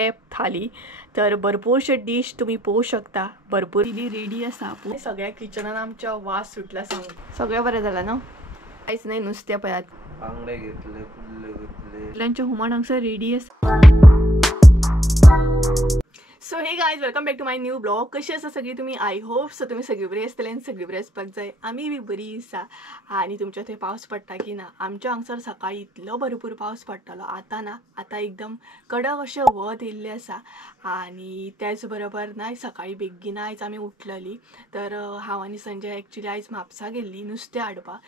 Crape थाली तर भरपूरशे dish तुम्ही पोवू शकता. भरपूर रेडी आसा. सगळ्या किचनान आमच्या वास सुटला. सगळं बरें जालां ना. कांयच नाही, नुस्तें पळयात. बांगडे घेतले, कुल्ले घेतले. कुल्ल्यांचे हुमण हांगसर रेडी आसा. So hey guys, welcome back to my new blog. कशी आसा सगळी तुम्ही? आय होप सो तुम्ही सगळी बरी आसतले आनी सगळी बरी आसपाक जाय. आमी बी बरी आसा. आनी तुमच्या थंय पावस पडटा की ना? आमच्या हांगसर सकाळी इतलो भरपूर पावस पडटालो. आतां ना, आतां एकदम कडक अशें वत येयल्लें आसा. आनी त्याच बरोबर ना, सकाळी बेगीन आयज आमी उठलेली. तर हांव आनी संजय एक्चुली आयज म्हापसा गेल्ली नुस्तें हाडपाक.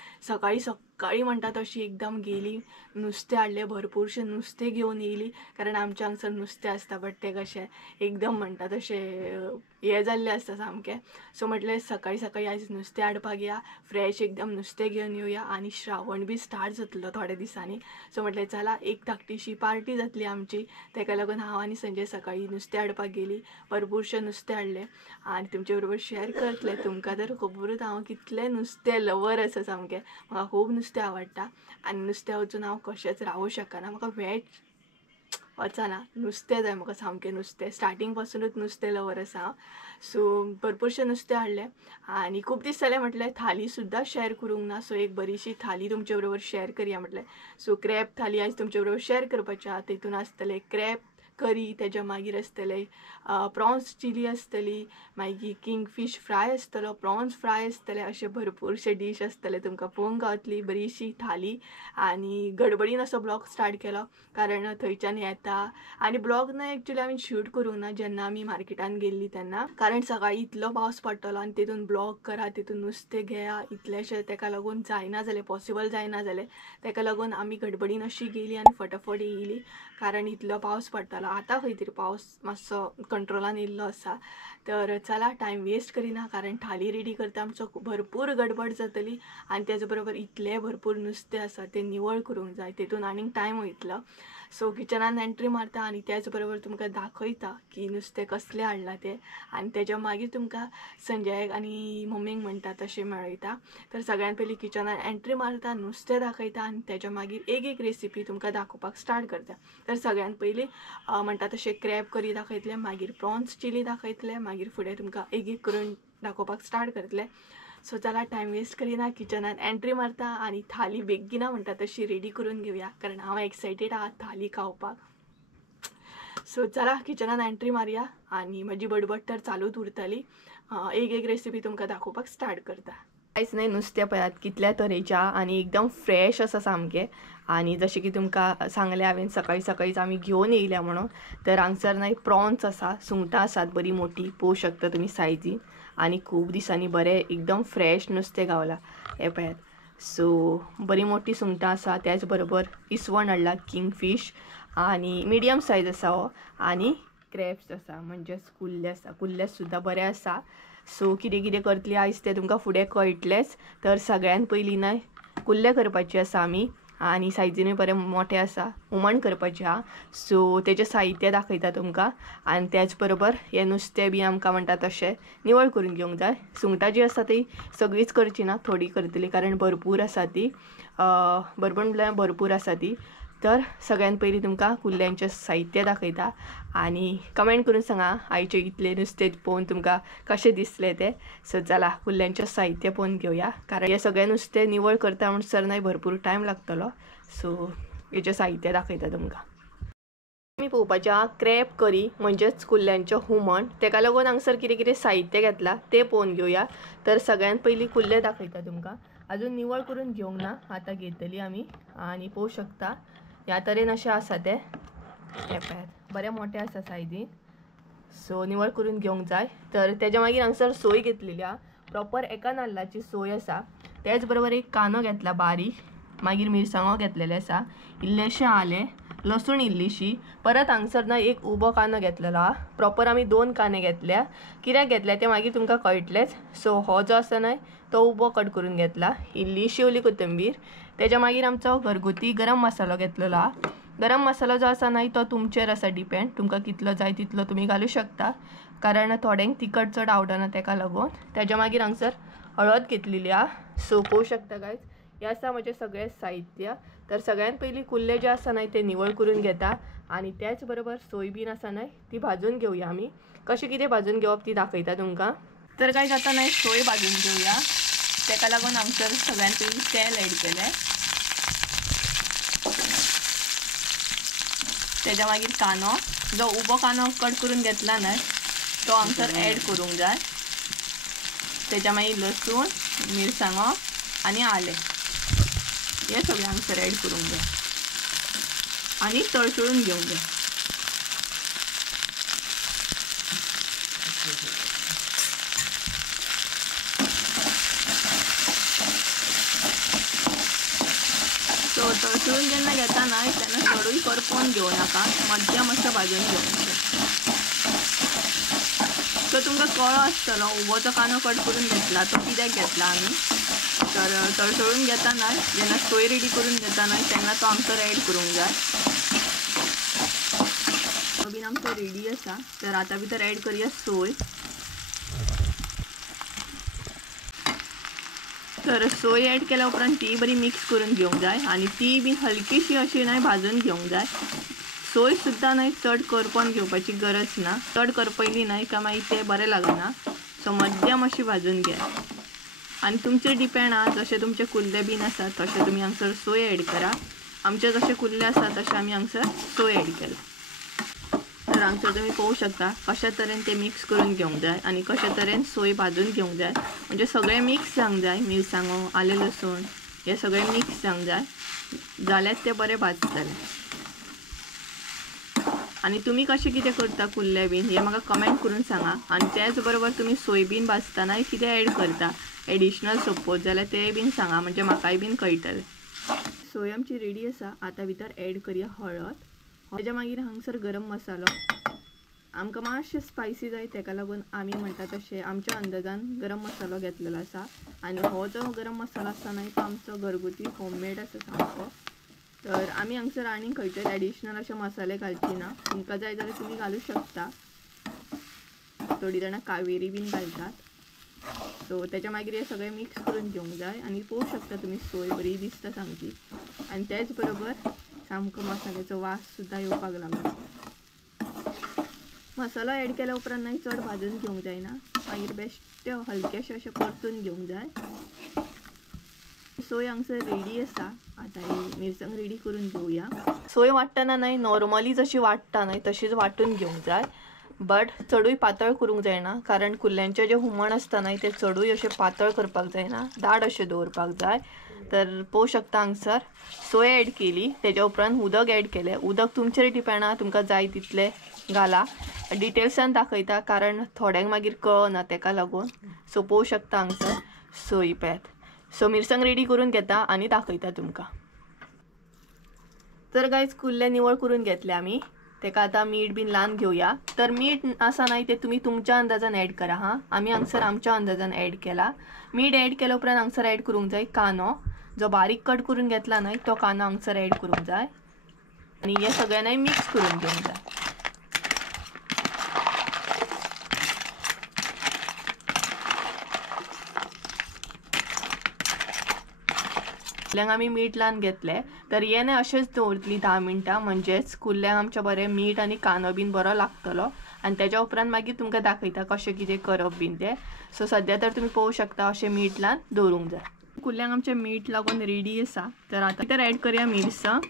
सकाळी म्हणटा तशी एकदम गेली, नुस्तें हाडलें, भरपूरशें नुस्तें घेवन येयली. कारण आमच्या हांगसर नुस्तें आसता बट तें कशें एकदम म्हणटा तशें हें जाल्लें आसता सामकें. सो म्हटलें सकाळी आयज नुस्तें हाडपाक या, फ्रेश एकदम नुस्तें घेवन येवया. आनी श्रावण बी स्टार्ट जातलो थोड्या दिसांनी. सो म्हटलें चला एक धाकटीशी पार्टी जातली आमची. तेका लागून हांव आनी संजय सकाळी नुस्तें हाडपाक गेली. भरपूरशें नुस्तें हाडलें आनी तुमचे बरोबर शेअर करतलें. तुमकां तर खबरूच हांव कितलें नुस्तें लवर आसा सामकें. म्हाका खूब नुस्तें आवडटा आनी नुस्तें वचून हांव कशेंच रावूं शकना. म्हाका वेज वचना, नुस्तें जाय म्हाका सामकें. नुस्तें स्टार्टींग पासूनच नुस्तें लवर आसा हांव. सो भरपूरशें नुस्तें हाडलें आनी खूब दीस जालें म्हटलें थाली सुद्दां शेअर करूंक ना. सो एक बरीशी थाली तुमचे बरोबर शेअर करया म्हटलें. सो क्रॅप थाली आयज तुमचे बरोबर शेअर करपाचें आहा. तितून आसतलें क्रॅप करी, तेज्या मागीर आसतलें प्रॉन्स चिली आसतली, मागीर किंगफीश फ्राय आसतलो, प्रॉन्स फ्राय आसतले. अशे भरपूरशे डीश आसतले. तुमकां पळोवंक गावतली बरीशी थाली. आनी गडबडीन असो ब्लॉग स्टार्ट केलो कारण थंयच्यान येता आनी ब्लॉग ना एक्चुली आमी शूट करूंक ना जेन्ना आमी मार्केटान गेल्ली तेन्ना. कारण सकाळी इतलो पावस पडटलो आनी तितून ब्लॉग करा, तितून नुस्तें घेया, इतलेशें तेका लागून जायना जालें, पॉसिबल जायना जालें. तेका लागून आमी गडबडीन अशी गेली आनी फटाफट येयली कारण इतलो पावस पडटालो. आतां खंय तरी पावस मातसो कंट्रोलान येयल्लो आसा. तर चला टायम वेस्ट करिना कारण थाली रेडी करता आमचो भरपूर गडबड जातली. आनी तेज बरोबर इतलें भरपूर नुस्तें आसा तें निवळ करूंक जाय, तितून आनीक टायम वयतलो. सो किचनान एंट्री मारता आनी त्याच बरोबर तुमकां दाखयता की नुस्तें कसलें हाडलां तें. आनी तेज्या मागीर तुमकां संजयाक आनी मम्मीक म्हणटा तशें मेळयता. तर सगळ्यान पयलीं किचनान एंट्री मारता, नुस्तें दाखयता आनी तेज्या मागीर एक रेसिपी तुमकां दाखोवपाक स्टार्ट करता. तर सगळ्यान पयलीं म्हणटा तशें क्रॅप करी दाखयतलें, मागीर प्रॉन्स चिली दाखयतलें, मागीर फुडें तुमकां एक करून दाखोवपाक स्टार्ट करतलें. सो चला टायम वेस्ट करिना, किचनान एंट्री मारता आनी थाली बेगीना म्हणटा तशी रेडी करून घेवया कारण हांव एक्सायटेड आहा थाली खावपाक. सो चला किचनान एंट्री मारया आनी म्हजी बडबड तर चालूच उरतली. एक रेसिपी तुमकां दाखोवपाक स्टार्ट करता. कांयच नाही, नुस्तें पळयात कितल्या तरेच्या आनी एकदम फ्रेश आसा सामकें. आनी जशें की तुमकां सांगलें हांवें सकाळीच आमी घेवन येयल्या म्हणून. तर हांगसर नाही प्रॉन्स आसा, सुंगटां आसात बरी मोठी, पळोवं शकता तुमी सायजीन. आनी खूब दिसांनी बरें एकदम फ्रेश नुस्तें गावलां हें पळयात. सो बरी मोठी सुंगटां आसा, त्याच बरोबर इसवण हाडला किंगफीश आनी मिडियम सायज आसा हो. आनी क्रॅब्स आसा म्हणजेच कुल्ले आसा, कुल्ले सुद्दां बरें आसा. सो कितें करतली आयज तें तुमकां फुडें कळटलेंच. तर सगळ्यान पयलीं न्हय कुल्ले करपाचे आसा आमी आनी सायजीनूय बरें मोठें आसा, हुमण करपाचें आहा. सो तेजें साहित्य दाखयता तुमकां. आनी त्याच बरोबर हें नुस्तें बी आमकां म्हणटा तशें निवळ करून घेवंक जाय. सुंगटां जी आसा ती सगळीच करची ना, थोडी करतली कारण भरपूर आसा ती, भरपूर आसा ती. तर सगळ्यान पयलीं तुमकां कुल्ल्यांचें साहित्य दाखयता आनी कमेंट करून सांगा आयचे इतले नुस्तें पळोवन तुमकां कशें दिसलें तें. सो चला कुल्ल्यांचें साहित्य पळोवन घेवया कारण हें सगळें नुस्तें निवळ करता म्हणसर नाही भरपूर टायम लागतलो. सो हेचें साहित्य दाखयता तुमकां. आमी पळोवपाचें आहा क्रॅप करी म्हणजेच कुल्ल्यांचें हुमण. तेका लागून हांगसर कितें साहित्य घेतलां तें पळोवन घेवया. तर सगळ्यान पयलीं कुल्ले दाखयता तुमकां. आजून निवळ करून घेवंक ना, आतां घेतली आमी. आनी पळोवं शकता ह्या तरेन अशें आसा तें. हे पळयात बरें मोठें आसा सायजीन. सो निवळ करून घेवंक जाय. तर तेज्या मागीर हांगसर सोय घेतलेली आहा, प्रॉपर एका नाल्लाची सोय आसा. त्याच बरोबर एक कांदो घेतला बारीक, मागीर मिरसांगो घेतलेले आसा, इल्लेशें आलें, लसूण इल्लीशी. परत हांगसर ना एक उबो कांदो घेतलेलो आहा. प्रॉपर आमी 2 कांदे घेतल्या. कित्याक घेतल्या तें मागीर तुमकां कळटलेंच. सो हो जो आसा न्हय तो उबो कट करून घेतला, इल्लीशी ओली कोथंबीर. तेज्या मागीर आमचो घरगुती गरम मसालो घेतलेलो आहा. गरम मसालो जो आसा न्हय तो तुमचेर आसा डिपेंड, तुमकां कितलो जाय तितलो तुमी घालूं शकता कारण थोड्यांक तिखट चड आवडना तेका लागून. तेज्या मागीर हांगसर हळद घेतलेली आहा. सो पळोवं शकता गायज हें आसा म्हजें सगळें साहित्य. तर सगळ्यात पहिली कुल्ले जे आसा नाही ते निवळ करून घेता आणि त्याच बरोबर सोयाबीन आसा नाही ती भाजून घेऊया आम्ही। कशी किती भाजून घेवप ती दाखयता तुमकां। तर काय जाता नाही सोय भाजून घेऊया, त्याका लागून हांगसर सगळ्यात पहिली तेल ॲड केले, त्याच्या मागीर कानो, जो उबो कानो कट करून घेतला ना तो हांगसर ॲड करूंक जाय, त्याच्या मागीर लसूण, मिरसांगो आणि आले हे सगळे हांगसर ॲड करूंक जाय आणि तळसळून घेऊंक जाय। सो तळसळून जेन्ना घेता ना तेन्ना चडूय करपून घेवं नाका, मध्यम असं भाजून घेवंक। सो तुमकां कळो आसतलो उबोचो कानो कट करून घेतला तो कित्याक घेतला आमी, तर तळसळून घेताना जेन्ना सोय रेडी करून घेताना तेन्ना तो हांगसर ॲड करूंक जाय। बीन आमचो रेडी आसा, तर आता भितर ॲड करूया सोय। तर सोय ॲड केल्या उपरांत ती बरी मिक्स करून घेवंक जाय आणि ती बी हलकीशी अशी नाही भाजून घेवंक जाय। सोय सुद्दां नाही चड करपून घेवपाची गरज ना, चड करपयली नाही का मागीर ते बरें लागना। सो मध्यम अशी भाजून घ्या आणि तुमचेर डिपेंड आहा, जशे तुमचे कुल्ले बीन आसात तशे तुमी हांगसर सोय ॲड करा। आमचे जशे कुल्ले आसात तशे आमी हांगसर सोय ॲड केला। तर हांगसर तुम्ही पळोवंक शकता कशा तरेन ते मिक्स करून घेवंक जाय आणि कशा तरेन सोय भाजून घेवंक जाय, म्हणजे सगळे मिक्स जावंक जाय। मिरसांगो, आले लसूण हे सगळे मिक्स जावंक जाय, जाल्यार ते बरे भाजतले। आणि तुम्ही कशे कितें करता कुल्ले बीन हे म्हाका कमेंट करून सांगा आणि त्याच बरोबर तुम्ही सोय बीन भाजतना कितें ॲड करता एडिशनल सपोज जाल्यार ते बीन सांगा, म्हणजे म्हाकाय बीन कळटलें। सोय आमची रेडी आसा, आता भितर ॲड करूया हळद, त्याच्या मागीर हांगसर गरम मसालो। आमकां मातशें स्पायसी जाय तेका लागून आमी म्हणटा तशें आमच्या अंदाजान गरम मसालो घेतलेलो आसा आणि हो जो गरम मसालो आसा न्हय तो आमचो घरगुती होममेड आसा सामको। तर आमी हांगसर आनी खंयचेच एडिशनल अशे मसाले घालची ना, तुमकां जाय जाल्यार तुमी घालूं शकता, थोडी जाणां कावेरी बीन घालतात। सो त्याच्या मागीर हे सगळे मिक्स करून घेवंक जाय आणि पळोवंक शकता तुम्ही सोय बरी दिसता सामकी आणि त्याच बरोबर सामको मसाल्याचो वास सुद्दां येवपाक लागला। मसालो ॲड केल्या उपरांत नाही चड भाजून घेवंक जायना, मागीर बेश्टे हलकेशे अशे परतून घेवंक जाय। सोय हांगसर रेडी आसा, आता ही मिरसांग रेडी करून घेवया। सोय वाटतना नाही नॉर्मली जशी वाटता नाही तशीच वाटून घेवंक जाय, बट चडूय पातळ करूंक जायना, कारण कुल्ल्यांचे जे हुमण आसता न्हय ते चडूय अशे पातळ करपाक जायना, दाट अशे दवरपाक जाय। तर पळोवंक शकता हांगसर सोय ॲड केली, तेच्या उपरांत उदक ॲड केलें। उदक तुमचेर डिपेंड आहा, तुमकां जाय तितले घाला, डिटेल्सान दाखयता कारण थोड्यांक मागीर कळना तेका लागून। सो पळोवंक शकता हांगसर सोय पेत। सो मिरसांग रेडी करून घेता आणि दाखयता तुमकां। तर गायज कुल्ले निवळ करून घेतले आमी, तेका आता मीठ बीन लावन घेवया। तर मीठ आसा नाही ते तुम्ही तुमच्या अंदाजान ॲड करा हा, आमी हांगसर आमच्या अंदाजान ॲड केला। मीठ ॲड केल्या उपरांत हांगसर ॲड करूंक जाय कानो, जो बारीक कट करून घेतला न्हय तो कानो हांगसर ॲड करूंक जाय आणि हे सगळ्यांनाय मिक्स करून घेवंक जाय। कुल्ल्यांक आमी मीठ लावन घेतले, तर हे न्हय अशेंच दवरतली 10 मिनटां, म्हणजेच कुल्ल्यांक आमच्या बरें मीठ आणि कानो बीन बरो लागतलो आणि त्याच्या उपरांत मागीर तुमकां दाखयता कशें कितें करप बीन ते। सो सध्या तर तुम्ही पळोवंक शकता अशें मीठ लावन दवरूंक जाय। कुल्ल्यांक आमचें मीठ लागून रेडी आसा, तर आता भितर ॲड करूया मिरसांग।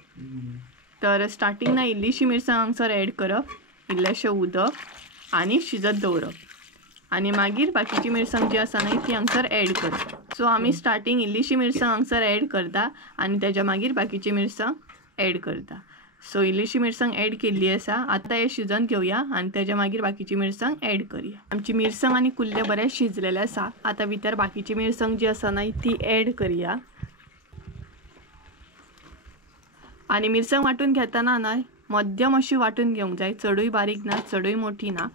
तर स्टार्टिंग ना इल्लीशी मिरसांग हांगसर ॲड करप, इल्लेशें उदक आणि शिजत दवरप आणि मागीर बाकीची मिरसांग जी आसा न्हय ती हांगसर ॲड करप। सो आमी स्टार्टिंग इल्लीशी मिरसांग हांगसर ॲड करता आणि त्याच्या मागीर बाकीची मिरसांग ॲड करता। सो इल्लीशी मिरसांग ॲड केल्ली आसा, आता हे शिजन घेवया आणि त्याच्या मागीर बाकीची मिरसांग ॲड करूया। आमची मिरसांग आणि कुल्ले बरे शिजलेले आसा, आता भितर बाकीची मिरसांग जी आसा न्हय ती ॲड करूया आणि मिरसांग वाटून घेताना न्हय मध्यम अशी वाटून घेवंक जाय, चडूय बारीक ना चडूय मोठी ना,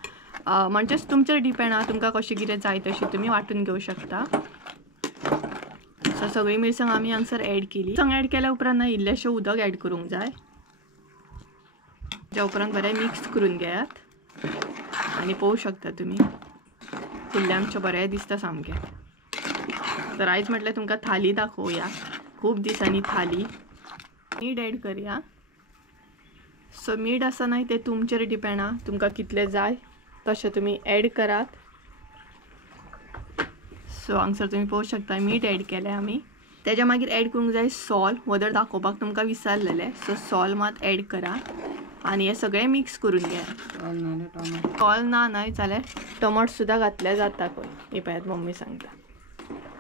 म्हणजेच तुमचेर डिपेंड आहा तुमकां कशी कितें जाय तशी तुम्ही वाटून घेवं शकता। सो सगळी मिरसांग आमी हांगसर ॲड केली। मिरसांग ॲड केल्या उपरांत न्हय इल्लेशें उदक ॲड करूंक जाय, त्या उपरांत बरें मिक्स करून घेयात आणि पळोवंक शकता तुम्ही कुल्ले आमचे बरें दिसता सामके। तर आयज म्हटल्यार तुमकां थाली दाखोवया, खूब दिसांनी थाली। मीठ ॲड करूया. सो मीठ असं नाही ते तुमचेर डिपेंड हा, तुमकां कितले जाय तशें तुम्ही ॲड करात. सो हांगसर तुम्ही पळोवंक शकता मीठ ॲड केलें आमी. तेज्या मागीर ॲड करूंक जाय सॉल्ट. वदर दाखोवपाक तुमकां विसरलेले. सो सॉल्ट मात ॲड करा आणि हे सगळें मिक्स करून घ्या. सॉल्ट ना न्हय जाल्यार टमाट सुद्दां घातले जाता. पळय ही पळयात मम्मी सांगता.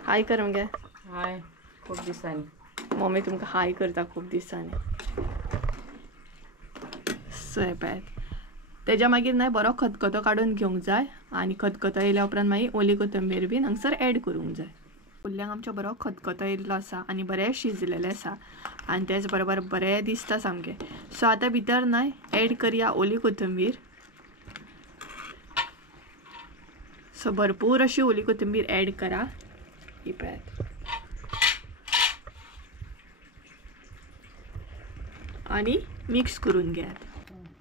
हाय कर मगे. हाय. खूब दिसांनी मम्मी तुमकां हाय करता खूब दिसांनी. सो हे पळयात. तेज्या मागीर न्हय बरो खतखतो काडून घेवंक जाय आणि खतखतो येयल्या उपरांत मागीर ओली कोथंबीर बीन हांगसर ॲड करूंक जाय. कुल्ल्यांक आमच्या बरो खतखतो येयल्लो आसा आणि बरें शिजलेलें आसा आणि तेच बरोबर बरें दिसता सामकें. सो आतां भितर न्हय ॲड करया ओली कोथंबीर. सो भरपूर अशी ओली कोथंबीर ॲड करा. ही पळयात. आणि मिक्स करून घेयात.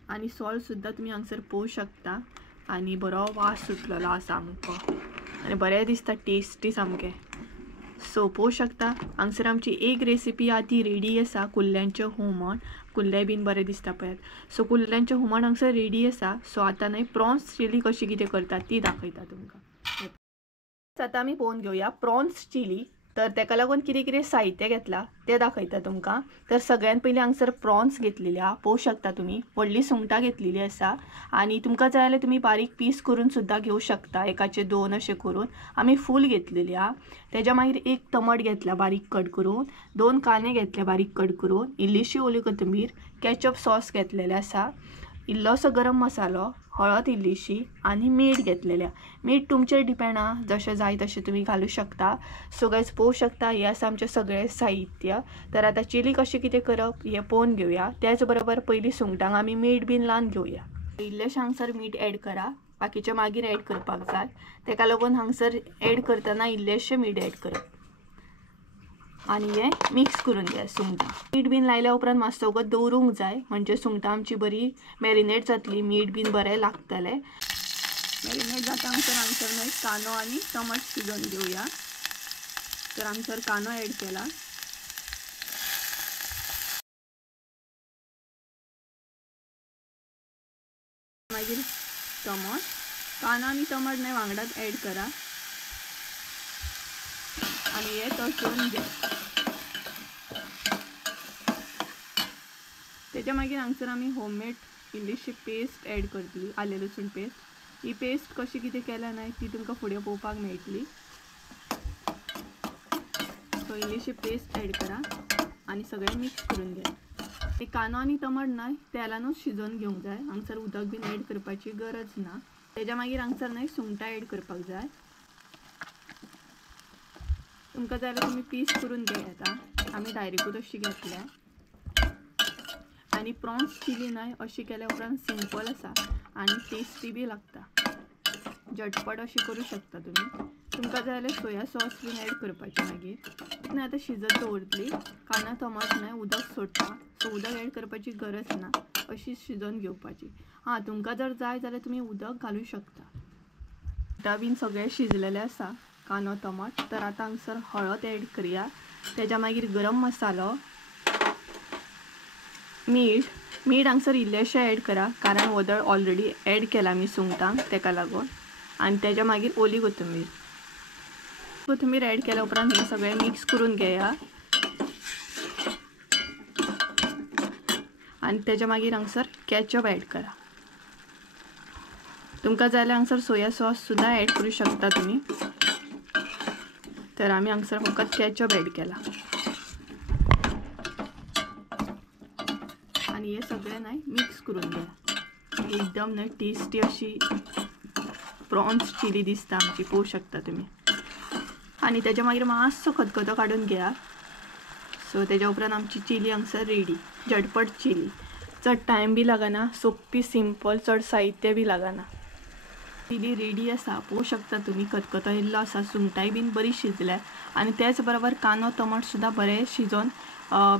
आणि सॉल्ट सुद्दां तुमी हांगसर पळोवंक शकता आणि बरो वास सुटलेलो आसा आमकां आणि बरें दिसता टेस्टी सामकें. सो पळोवंक शकता हांगसर आमची एक रेसिपी आहा ती रेडी आसा कुल्ल्यांचें हुमण. कुल्ले बीन बरें दिसता पळयात. सो कुल्ल्यांचें हुमण हांगसर रेडी आसा. सो आतां न्हय प्रॉन्स चिली कशी कितें करतात ती दाखयता तुमकां. आतां आमी पळोवन घेवया प्रॉन्स चिली. तर तेका लागून कितें कितें साहित्य घेतला तें दाखयता तुमकां. तर सगळ्यान पयलीं हांगसर प्रॉन्स घेतलेले आहा. पळोवंक शकता तुमी व्हडली सुंगटां घेतलेली आसा आणि तुमकां जाय जाल्यार तुमी बारीक पीस करून सुद्दां घेवंक शकता. एकाचे 2 अशें करून आमी फूल घेतलेली आहा. तेज्या मागीर एक टमाट घेतला बारीक कट करून. 2 कांदे घेतले बारीक कट करून. इल्लीशी ओली कोथंबीर. केचप सॉस घेतलेले आसा. इल्लोसो गरम मसालो. हळद इल्लीशी आणि मीठ घेतलेले. मीठ तुमचेर डिपेंड आहा, जशें जाय तशें तुमी घालूं शकता. सो गायज पळोवंक शकता हे आसा आमचें सगळें साहित्य. तर आतां चिली कशें कितें करप हें पळोवन घेवया. त्याच बरोबर पयलीं सुंगटांक आमी मीठ बीन लावन घेवया. इल्लेशें हांगसर मीठ ॲड करा. बाकीचें मागीर ॲड करपाक जाय. तेका लागून हांगसर ॲड करतना इल्लेशें मीठ ॲड करप आणि हे मिक्स करून घ्या सुंगटां. मीठ बीन लायल्या उपरांत मातसो वगत दवरूंक जाय म्हणजे सुंगटां आमची बरी मॅरिनेट जातली. मीठ बीन बरें लागतलें. मॅरिनेट जाता हांगसर न्हय कांदो आनी टमाट शिजोवन घेवया. तर हांगसर कांदो ॲड केला. मागीर टमाट. कांदो आनी टमाट न्हय वांगडाच ॲड करा आणि हे तळसून घ्या. तेच्या मागीर हांगसर आमी होममेड इल्लीशी पेस्ट ॲड करतली आले लसूण पेस्ट. ही पेस्ट कशी कितें केल्या न्हय ती तुमकां फुडें पळोवपाक मेळटली. सो इल्लीशी पेस्ट ॲड करा आणि सगळें मिक्स करून घ्या. ते कांदो आनी टमाट न्हय तेलानूच शिजोवन घेवंक जाय. हांगसर उदक बीन ॲड करपाची गरज ना. तेच्या मागीर हांगसर न्हय सुंगटां ॲड करपाक जाय. तुमकां जाय जाल्यार तुमी पीस करून घेयात. आमी डायरेक्टूच अशी घेतल्या. आणि प्रॉन्स चिली न्हय अशी केल्या उपरांत सिंपल आसा आणि टेस्टी बी लागता. झटपट अशी करूं शकता तुमी. तुमकां जाय जाल्यार सोया सॉस बीन ॲड करपाची मागीर. आतां शिजत दवरतली. कांदो टमाट न्हय उदक सोडटा. सो उदक ॲड करपाची गरज ना. अशी शिजोवन घेवपाची. हां तुमकां जर जाय जाल्यार तुमी उदक घालूं शकता. सुंगटां बीन सगळें शिजलेलें आसा कांदो टमाट. तर आतां हांगसर हळद ॲड करया. तेच्या मागीर गरम मसालो. मीठ हांगसर इल्लेशें ॲड करा कारण वदळ ऑलरेडी ॲड केला आमी सुंगटांक तेका लागून. आणि तेच्या मागीर ओली कोथंबीर ॲड केल्या उपरांत हे सगळें मिक्स करून घेया. आणि तेच्या मागीर हांगसर केचप ॲड करा. तुमकां जाय जाल्यार हांगसर सोया सॉस सुद्दां ॲड करूं शकता तुमी. तर आमी हांगसर फकत केचप ॲड केला. आणि हे सगळें न्हय मिक्स करून घ्या. एकदम न्हय टेस्टी अशी प्रॉन्स चिली दिसता आमची. पळोवंक शकता तुमी. आणि तेच्या मागीर मातसो खतखतो काडून घ्या. सो तेच्या उपरांत आमची चिली हांगसर रेडी. झटपट चिली. चड टायम बी लागना. सोंपी सिंपल. चड साहित्य बी लागना. चिली रेडी आसा. पळोवंक शकता तुमी खतखतो येयल्लो आसा. सुंगटांय बीन बरी शिजल्या आणि त्याच बरोबर कांदो टमाट सुद्दां बरें शिजोवन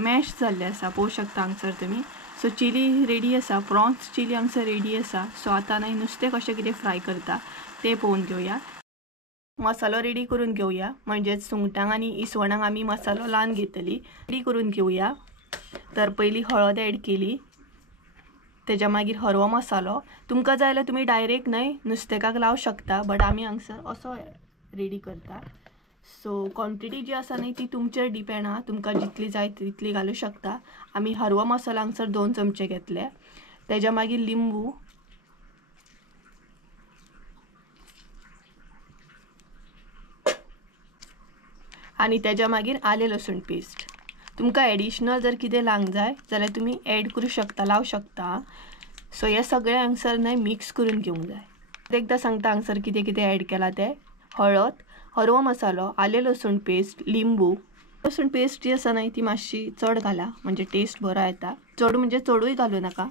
मॅश जाल्ले आसा. पळोवंक शकता हांगसर तुमी. सो चिली रेडी आसा. प्रॉन्स चिली हांगसर रेडी आसा. सो आतां न्हय नुस्तें कशें कितें फ्राय करता तें पळोवन घेवया. मसालो रेडी करून घेवया. म्हणजेच सुंगटांक आनी इसवणाक आमी मसालो लावन घेतली. रेडी करून घेवया. तर पहिली हळद ॲड केली, तेच्या मागीर हरवो मसालो. तुमकां जाय जाल्यार तुमी डायरेक्ट न्हय नुस्तेकाक लावं शकता, बट आमी हांगसर असो रेडी करता. सो क्वॉन्टिटी जी आसा न्हय ती तुमचेर डिपेंड आहा, तुमकां जितली जाय तितली घालूं शकता. आमी हरवो मसालो हांगसर 2 चमचे घेतले. तेच्या मागीर लिंबू, आणि तेच्या मागीर आले लसूण पेस्ट. तुमकां एडिशनल जर कितें लावंक जाय जाल्यार तुमी ॲड करूं शकता, लावं शकता. सो हे सगळें हांगसर न्हय मिक्स करून घेवंक जाय. एकदां सांगता हांगसर कितें कितें ॲड केलां तें. हळद, हरवो मसालो, आले लसूण पेस्ट, लिंबू. लसूण पेस्ट जी आसा न्हय ती मातशी चड घाला, म्हणजे टेस्ट बरो येता. चड म्हणजे चडूय घालूं नाका.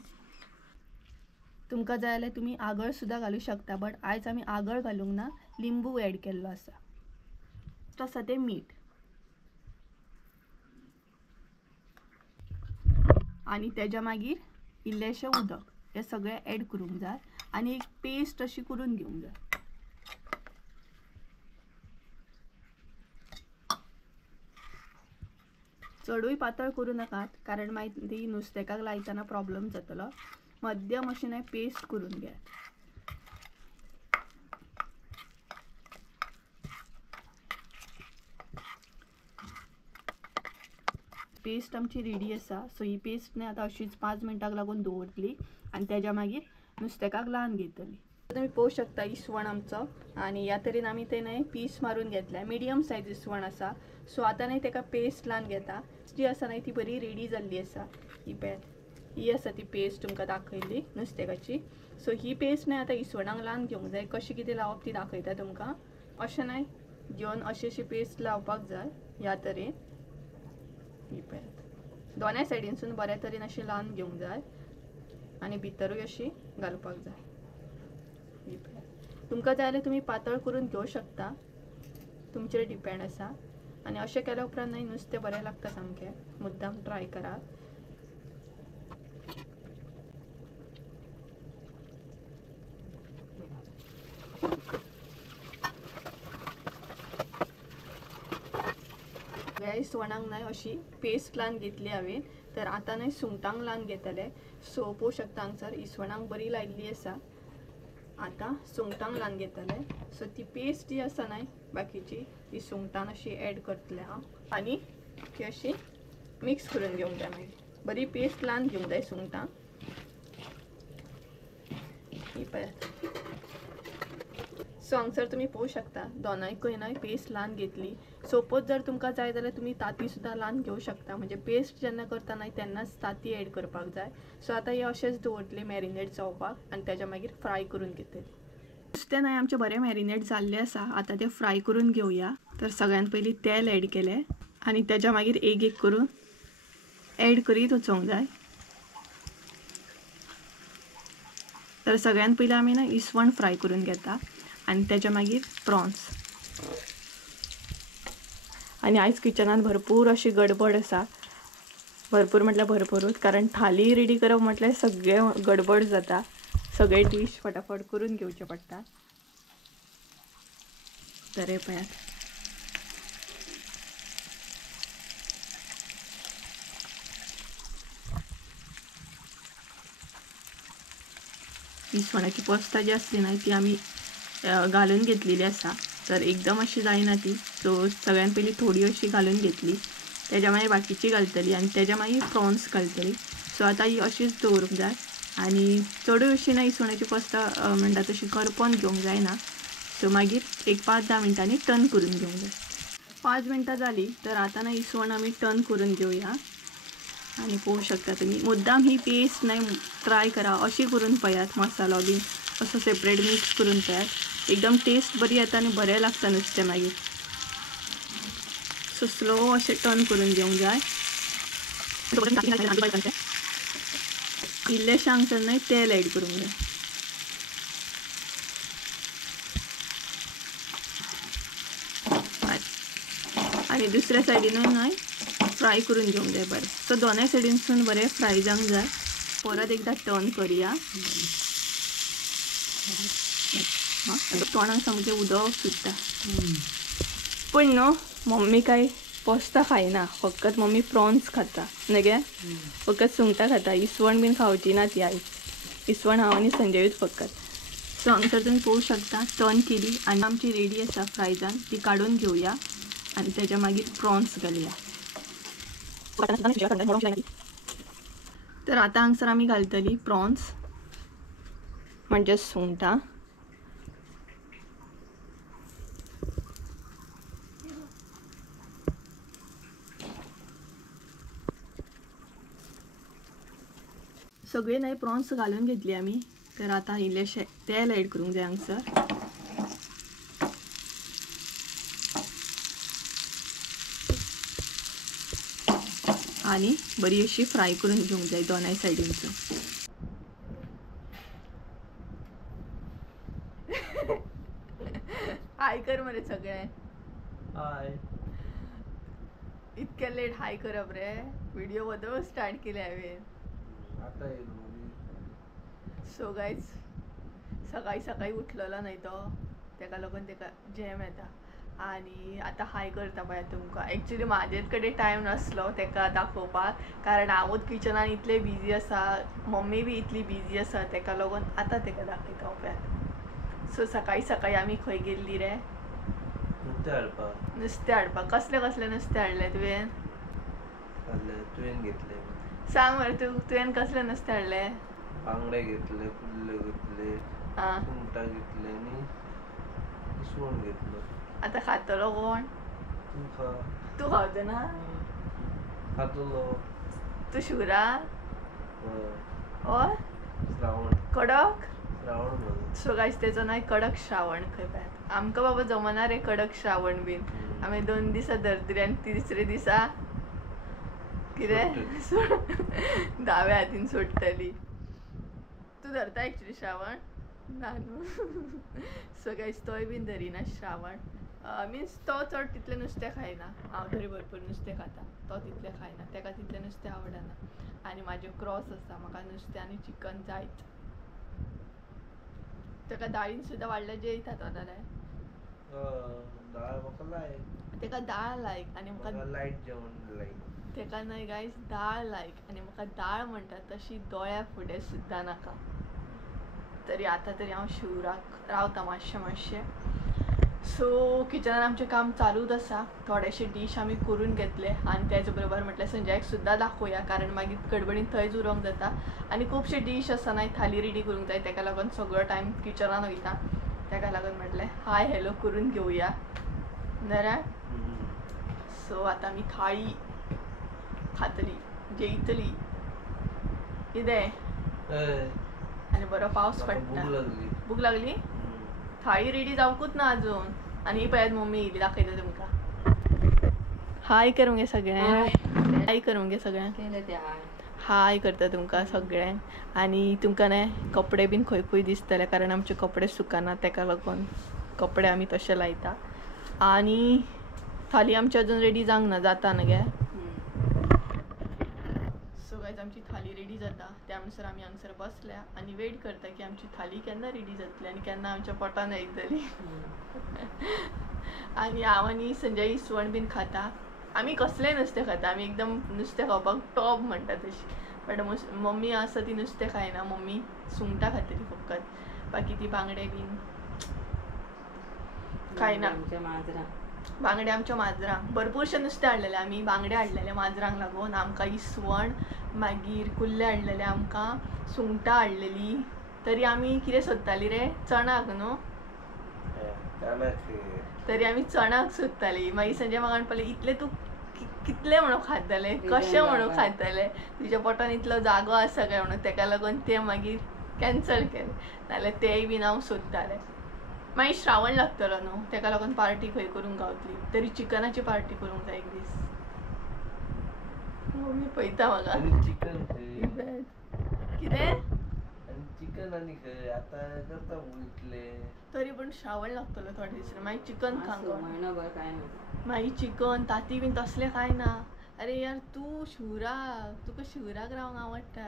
तुमकां जाय जाल्यार तुमी आगळ सुद्दां घालूं शकता, बट आयज आमी आगळ घालूंक ना, लिंबू ॲड केल्लो आसा. आसा तें मीठ आणि तेच्या मागीर इल्लेशें उदक हे सगळें ॲड करूंक जाय आणि एक पेस्ट अशी करून घेवंक जाय. चडूय पातळ करूं नाकात, कारण मागीर ती नुस्तेकाक लायतना प्रॉब्लेम जातलो. मध्यम अशी न्हय पेस्ट करून घ्या. पेस्ट आमची रेडी आसा. सो ही पेस्ट न्हय आतां अशीच 5 मिनटाक लागून दवरतली आणि तेच्या मागीर नुस्तेकाक लावन घेतली. तुम्ही पळोवं शकता इसवण आमचो, आणि ह्या तरेन आमी ते न्हय पीस मारून घेतल्या. मिडियम सायज इसवण आसा. सो आतां न्हय तेका पेस्ट लावन घेता. जी आसा न्हय ती बरी रेडी जाल्ली आसा. ही पळयात, ही आसा ती पेस्ट तुमकां दाखयली नुस्तेकाची. सो ही पेस्ट न्हय आतां इसवणाक लावन घेवंक जाय. कशी कितें लावप ती दाखयता तुमकां. अशें न्हय घेवन अशी पेस्ट लावपाक जाय ह्या तरेन. ही पळयात, दोनाय सायडीनसून बऱ्या तरेन अशी लावन घेवंक जाय आणि भितरूय अशी घालपाक जाय. ही पळयात, तुमकां जाय जाल्यार तुमी पातळ करून घेवं शकता, तुमचेर डिपेंड आसा. आणि अशें केल्या उपरांत न्हय नुस्तें बरें लागता सामकें. मुद्दाम ट्राय करा. इसवणाक न्हय अशी पेस्ट लावन घेतली हांवें. तर आतां न्हय सुंगटांक लावन घेतले. सो पळोवं शकता हांगसर इसवणाक बरी लायिल्ली आसा. आतां सुंगटांक लावन घेतले. सो ती पेस्ट जी आसा न्हय बाकीची ती सुंगटान अशी ॲड करतले हांव, आणि ती अशी मिक्स करून घेवंक जाय. मागीर बरी पेस्ट लावन घेवंक जाय सुंगटां. ही पळयात. सो हांगसर तुमी पळोवं शकता दोनायकूय न्हय पेस्ट लावन घेतली. सपोज जर तुमकां जाय जाल्यार तुमी ताती सुद्दां लावन घेवं शकता, म्हणजे पेस्ट जेन्ना करता न्हय तेन्नाच ताती ॲड करपाक जाय. सो आतां हे अशेंच दवरतले मॅरिनेट जावपाक, आणि तेच्या मागीर फ्राय करून घेतले. नुस्तें न्हय आमचें बरें मॅरिनेट जाल्लें आसा. आतां तें फ्राय करून घेवया. तर सगळ्यान पयलीं तेल ॲड केलें, आणि तेच्या मागीर एक एक करून ॲड करीत वचोंक जाय. तर सगळ्यान पयलीं आमी ना इसवण फ्राय करून घेता, आणि तेच्या मागीर प्रॉन्स. आणि आयज किचनात भरपूर अशी गडबड आसा. भरपूर म्हटल्यार भरपूरूच, कारण थाली रेडी करप म्हटल्यार सगळें गडबड जाता. सगळे डिश फटाफट करून घेवचे पडटा. तर हे पळयात, इसवणाची पोस्ता जी आसली न्हय ती आमी घालून घेतलेली आसा. तर एकदम अशी जायना ती. सो सगळ्यान पयलीं थोडी अशी घालून घेतली, तेच्या मागीर बाकीची घालतली, आणि तेच्या मागीर प्रॉन्स घालतली. सो आतां ही अशीच दवरूंक जाय, आणि चडूय अशी ना इसवणाची पोस्ता म्हणटा तशी करपोन घेवंक जायना. सो मागीर एक 5-10 मिनटांनी टर्न करून घेवंक जाय. 5 मिनटां जाली. तर आतां ना इसवण आमी टर्न करून घेवया. आणि पळोवं शकता तुमी मुद्दाम ही पेस्ट न्हय ट्राय करा. अशी करून पळयात, मसालो बी असो सेपरेट मिक्स करून पळयात. एकदम टेस्ट बरी येता आणि बरें लागता नुस्तें मागीर. सो स्लो अशें टर्न करून घेवंक जाय. इल्लेशें हांगसर न्हय तेल ॲड करूंक जाय. आणि दुसऱ्या सायडीनूय न्हय फ्राय करून घेवंक जाय बरें. सो दोनाय सायडीनसून बरें फ्राय जावंक जाय. परत एकदां टर्न करुया. तोंडाक सामकें उदक सुट्टा. पण न्हू मम्मी काय पोस्ता खायना, फकत मम्मी प्रॉन्स खाता न्ही गे, फकत सुंगटां खाता. इसवण बीन खावची ना ती आई. इसवण हांव आनी संजयूच फकत. सो हांगसर तुम्ही पळोवंक शकता टर्न केली आनी आमची रेडी आसा फ्रायजान. ती काडून घेवया आनी तेच्या मागीर प्रॉन्स घालुया. तर आता हांगसर आमी घालतली प्रॉन्स म्हणजे सुंगटां. सगळे नाही प्रॉन्स घालून घेतली आमी. तर आता इल्लेशे तेल ऍड करूंक जाय हांगसर. आणि बरी अशी फ्राय करून घेवंक जाय दोनाय सायडींचो. हाय कर मरे सगळे. हाय. इतके लेट हाय करप रे. व्हिडिओ बदल स्टार्ट केले हांवें. आता येलो सो गायज सकाळी सकाळी उठलेलो न्हय तो, तेका लागून तेका जॅम येता. आणि आता हाय करता पळय तुमकां. एक्चुली म्हाजे कडेन टायम नासलो तेका दाखोवपाक, कारण हांवूच किचनान इतले बिजी आसा, मम्मी बी इतली बिजी आसा, तेका लागून आतां तेका दाखयता पळयात. सो सकाळी सकाळी आमी खंय गेल्ली रे? नुस्तें हाडपाक. नुस्तें हाडपाक. कसलें कसलें नुस्तें हाडलें तुवें? तुवें घेतलें. सांग मरे तुवें कसलें नुस्तें हाडलें? बांगडे घेतले, कुल्ले घेतले, सुंगटां घेतले आनी इसवण घेतलो. आता खातलो कोण? तूं खा. तू खावचो ना? खातलो. तू शुरा? हय. श्रावण. कडक? श्रावण म्हणून. सो गायज तेचो नांव कडक श्रावण खंय पळयात. आमकां बाबा जमना रे कडक श्रावण बीन. आमी 2 दिसा धरतली आनी तिसरे दिसा कितें 10व्या हातीन सोडटली. तू धरता एक्चुली श्रावण? ना न्हू. सो गायज तोय बीन धरिना श्रावण. मिन्स तो चड तितलें नुस्तें खायना. हांव तरी भरपूर नुस्तें खाता, तो तितलें खायना. तेका तितलें नुस्तें आवडना. आनी म्हाजे क्रॉस आसा, म्हाका नुस्तें आनी चिकन जायच. तेका दाळीन सुद्दां वाडल्यार जेयता तो जाल्यार. दाळ म्हाका लायक. तेका दाळ लायक आनी म्हाका लायट जेवण लायक. तेका न्हय गायज दाळ लायक आनी म्हाका दाळ म्हणटा तशी दोळ्या फुडें सुद्दां नाका. तरी आतां तरी हांव शिवराक रावता मातशें. सो किचनान आमचें काम चालूच आसा. थोडेशे डीश आमी करून घेतले आनी तेच बरोबर म्हटल्यार संजयाक सुद्दां दाखोवया, कारण मागीर गडबडीन थंयच उरोंक जाता. आनी खुबशे डीश आसा न्हय, थाली रेडी करूंक जाय, तेका लागून सगळो टायम किचनान वयता. तेका लागून म्हटलें हाय हॅलो करून घेवया नरा. सो आतां आमी थाळी खातली, जेयतली. कितें? आनी बरो पावस पडटा. भूक लागली? थाळी रेडी जावकूच ना अजून. आनी ही पळयात मम्मी येयली, दाखयता तुमकां. हाय करूंक गे सगळ्यांक. हाय करूंक गे सगळ्यांक. केले ते हाय. हाय करता तुमकां सगळ्यांक. आनी तुमकां न्हय कपडे बीन खंय खंय दिसतले, कारण आमचे कपडे सुकाना, तेका लागून कपडे आमी तशे लायता. आनी थाली आमची अजून रेडी जावंक ना, जाता न्ही गे. सो गायज आमची थाली रेडी जाता. त्या अनुसार आमी हांगसर बसल्या आनी वेट करता की आमची थाली केन्ना रेडी जातली आनी केन्ना आमच्या पोटान येतली. आनी हांव आनी संजय इसवण बीन खाता. आमी कसलेंय नुस्तें खाता. आमी एकदम नुस्तें खावपाक टॉप म्हणटा तशी. बट मम्मी आसा ती नुस्तें खायना. मम्मी सुंगटां खातली फकत. बाकी ती बांगडे बीन खायना. बांगडे आमच्या माजरांक. भरपूरशे नुस्तें हाडलेलें आमी. बांगडे हाडलेले माजरांक लागून, आमकां इसवण, मागीर कुल्ले हाडलेले आमकां, सुंगटां हाडलेली. तरी आमी कितें सोदताली रे? चणाक न्हू. तरी आमी चणाक सोदताली. मागीर संजय म्हाका म्हणपाली इतले तूं कितले म्हणून खातले, कशें म्हणून खातले, तुज्या पोटान इतलो जागो आसा काय म्हणून. तेका लागून ते मागीर कॅन्सल केले. नाल्यार तेय बीन हांव सोदतालें. मागीर श्रावण लागतलो न्हू, तेका लागून पार्टी खंय करूंक गावतली. तरी चिकनाची पार्टी करूंक जाय एक दीस. मम्मी पळयता म्हाका. चिकन कितें? चिकन आनी खंय आतां करता इतले. तरी पण श्रावण लागतलो थोडे दीस. मागीर चिकन खावंक म्हयनोभर काय ना. मागीर चिकन ताती बीन तसलें काय ना. अरे यार तूं शिवराक, तुका शिवराक रावंक आवडटा.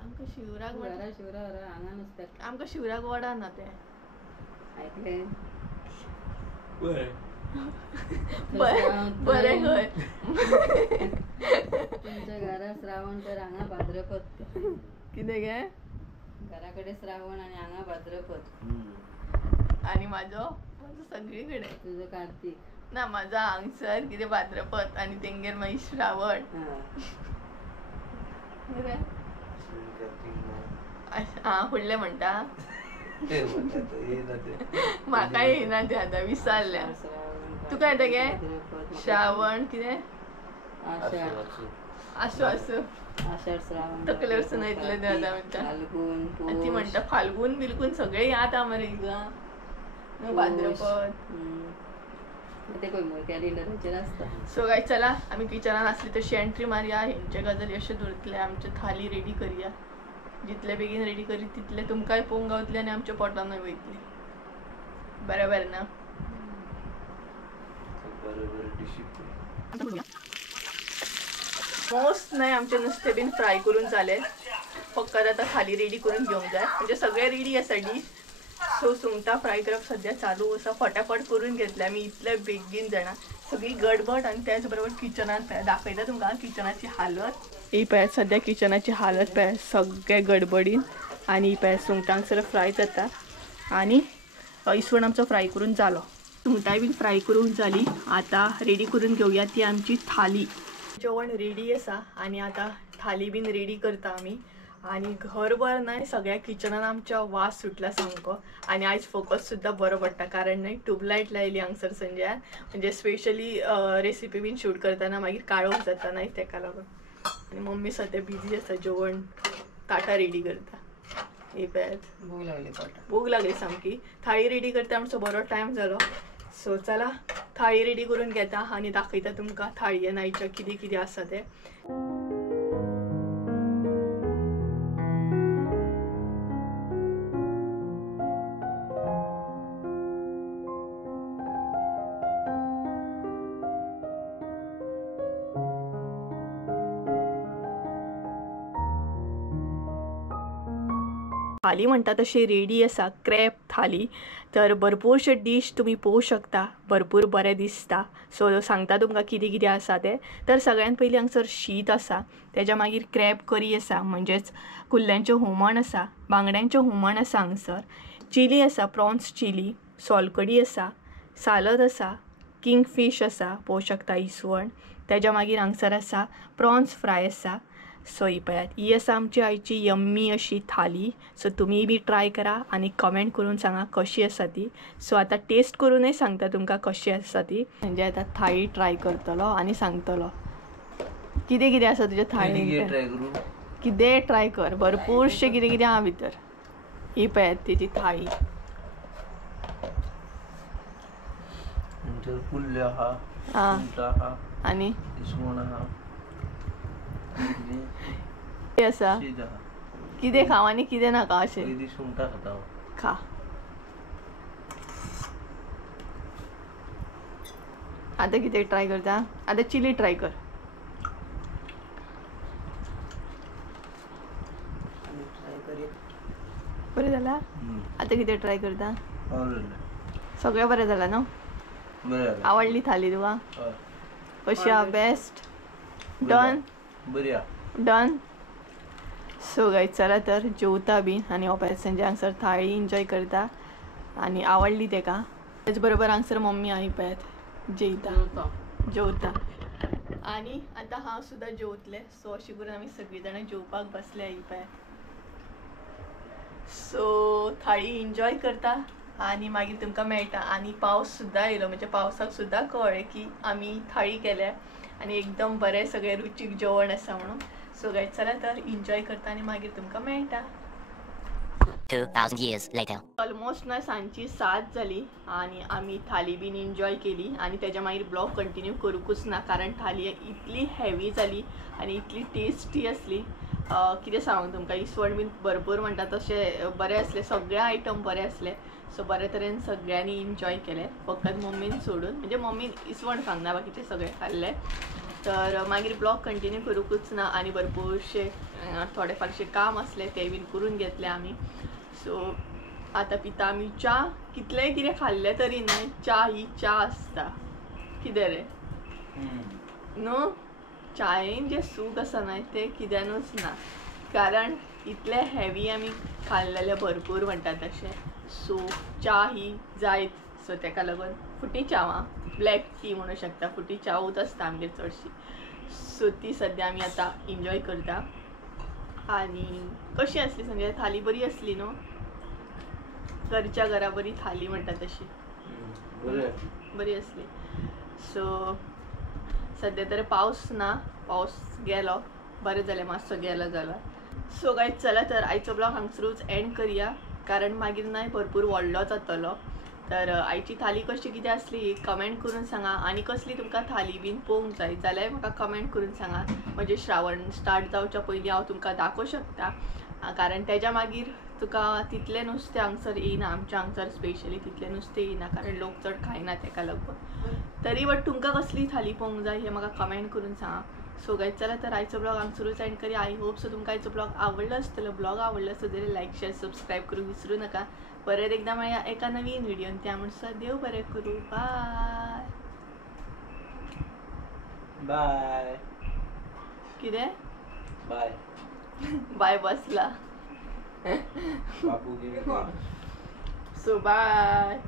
आमकां शिवराक हांगा नुस्तें आमकां शिवराक वडा ना तें. आयकलें? बरे खंय तुमच्या घरात श्रावण तर हांगा भाद्रपद कितें गे घराकडे श्रावण आणि हांगा भाद्रपद आणि माझं सगळीकडे तुझं कार्तिक ना माझा हांगसर कितें भाद्रपद आणि तेंगेर मागीर श्रावण कितें? हा फुडलें म्हणटा म्हाका येना तें आतां विसरल्या तुका येता गे श्रावण कितें आसूं आसूं आषाढ श्रावण तकले वचून येतलें तें आतां म्हणटा फाल्गुन आनी ती म्हणटा फाल्गून बिलगून सगळे याद आहा मरे हिका भाद्रपद ते पळय कॅलेंडराचेर आसता. सो गाय चला आम्ही किचनात असली तशी एंट्री मारया हेंचे गजाली अशें दवरतले आमचे थाली रेडी करया जितले बेगीन रेडी करी तितले तुमकांय पळोवंक गावतले आनी आमच्या पोटानूय वयतली बरोबर ना मोस्ट नाही आमचे नुस्तें बीन फ्राय करून जाले फक्त आता थाली रेडी करून घेवंक जाय म्हणजे सगळे रेडी आसा डीश सो सुंगटां फ्राय करप सध्या चालू आसा फटाफट करून घेतले आमी इतले बेगीन जाणा सगळी गडबड आनी त्याच बरोबर किचनात दाखयता तुमकां किचनाची हालत ही पळय सध्या किचनाची हालत पळय सगळे गडबडीन आनी ही पळय सुंगटांक सर फ्राय जाता आनी इसवण आमचो फ्राय करून जालो सुंगटांय बीन फ्राय करून जाली आता रेडी करून घेवया ती आमची थाली जेवण रेडी आसा आनी आता थाली बीन रेडी करता आमी आणि घरभर नाही सगळ्या किचनान आमच्या वास सुटला सामको आणि आज फोकस सुद्धा बरो पडटा कारण नाही ट्यूबलायट लायली हांगसर संजयान म्हणजे स्पेशली रेसिपी बीन शूट करतना मागीर काळोख जाता नाही तेका लागून आणि मम्मी सध्या बिझी आसा जेवण ताटा रेडी करता हे पळयात भूक लागली सामकी थाळी रेडी करता आमचो बरो टायम जालो सो चला थाळी रेडी करून घेता आणि दाखयता तुमकां थाळयेन आयच्या कितें कितें आसा तें थाली म्हणटा तशी रेडी आसा क्रॅप थाली तर भरपूरशे डीश तुम्ही पळोवंक शकता भरपूर बरें दिसता सो सांगता तुमकां कितें कितें आसा तें तर सगळ्यात पयलीं हांगसर शीत आसा तेज्या मागीर क्रॅप करी आसा म्हणजेच कुल्ल्यांचें हुमण आसा बांगड्यांचें हुमण आसा हांगसर चिली आसा प्रॉन्स चिली सोलकडी आसा सालद आसा किंग फीश आसा पळोवंक शकता इसवण तेज्या मागीर हांगसर आसा प्रॉन्स फ्राय आसा सो ही पळयात ही आसा आमची आयची यम्मी अशी थाली सो तुमी बी ट्राय करा आनी कमेंट करून सांगा कशी आसा ती सो आतां टेस्ट करूनय सांगता तुमकां कशी आसा ती म्हणजे आतां थाळी ट्राय करतलो आनी सांगतलो कितें कितें आसा तुज्या थाळीन कितें ट्राय कर भरपूरशे कितें कितें आहा भितर ही पळयात तेजी थाळी कुल्ल्यो आहा सुंगटां आहा आनी इसवण आहा कितें आसा शीत आहा कितें खाव आनी कितें नाका अशें पयलीं सुंगटां खाता हांव खा आतां कितें ट्राय करता आतां चिली ट्राय कर बरें जालां आतां कितें ट्राय करता सगळें बरें जालां न्हू बरें आवडली थाली तुका हय कशी आहा बेस्ट डन बरी आहा डन सो गाय चला तर जेवता बीन आनी हो पळय संजय हांगसर थाळी एन्जॉय करता आनी आवडली तेका तेच बरोबर हांगसर मम्मी आई पळयात जेयता जेवता आनी आतां हांव सुद्दां जेवतलें सो अशी करून आमी सगळीं जाणां जेवपाक बसले आई पळयात सो थाळी एन्जॉय करता आनी मागीर तुमकां मेळटा आनी पावस सुद्दां येयलो म्हणजे पावसाक सुद्दां कळ्ळें की आमी थाळी केल्या आनी एकदम बरें सगळें रुचीक जेवण आसा म्हणून सो गायज चला तर एन्जॉय करता आनी मागीर तुमकां मेळटा 2000 years later. ऑलमोस्ट ना सांजची 7 जाली आनी आमी थाली बीन एन्जॉय केली आनी तेज्या मागीर ब्लॉग कंटिन्यू करूंकूच ना कारण थाली इतली हेवी जाली आनी इतली टेस्टी आसली कितें सांगूं तुमकां इसवण बीन भरपूर म्हणटा तशें बरें आसलें सगळे आयटम बरे आसले सो बरे तरेन सगळ्यांनी एन्जॉय केलें फकत मम्मीन सोडून म्हणजे मम्मीन इसवण सांगना बाकीचे सगळे खाल्ले तर मागीर ब्लॉग कंटिन्यू करूंकूच ना आनी भरपूरशे थोडे फारशे काम आसले ते बीन करून घेतले आमी सो आता पिता आमी च्या कितलेंय कितें खाल्लें तरी न्हय च्या ही च्या आसता कितें रे न्हू चायेन जे सूख आसा न्हय तें कित्यानूच ना कारण इतले हेवी आमी खाल्लेले भरपूर म्हणटा तशें सो च्या ही जायत सो तेका लागून फुटी च्या ब्लॅक टी म्हणू शकता फुटी चावूच आसता आमगेर चडशी सो ती सद्या आमी आतां एन्जॉय करता आनी कशी आसली संजय थाली बरी आसली न्हू घरच्या घरा बरी थाली म्हणटा तशी बरी आसली सो सध्या तरी पावस ना पावस गेलो बरें जालें मातसो गेलो जाल्यार सो गायज चला तर आयचो ब्लॉग हांगसरूच एंड करया कारण मागीर न्हय भरपूर व्हडलो जातलो तर आयची थाली कशी कितें आसली कमेंट करून सांगा आनी कसली तुमकां थाली बीन पळोवंक जाय जाल्यार म्हाका कमेंट करून सांगा म्हणजे श्रावण स्टार्ट जावच्या पयलीं हांव तुमकां दाखोवं शकता कारण तेज्या मागीर तुका तितलें नुस्तें हांगसर येयना आमच्या हांगसर स्पेशली तितलें नुस्तें येयना कारण लोक चड खायना तेका लागून तरी बट तुमकां कसली थाली पळोवंक जाय हें म्हाका कमेंट करून सांगा सो गायज चला तर आयचो ब्लॉग हांगसरूच एंड करी आय होप सो तुमकां आयचो ब्लॉग आवडलो आसतलो ब्लॉग आवडलो आसत जाल्यार लायक शेअर सबस्क्राईब करूंक विसरू नका परत एकदा मेळया एका नवीन व्हिडिओन त्या म्हणसर देव बरें करूं बाय बाय कितें बाय बाय बसला बापू सो बाय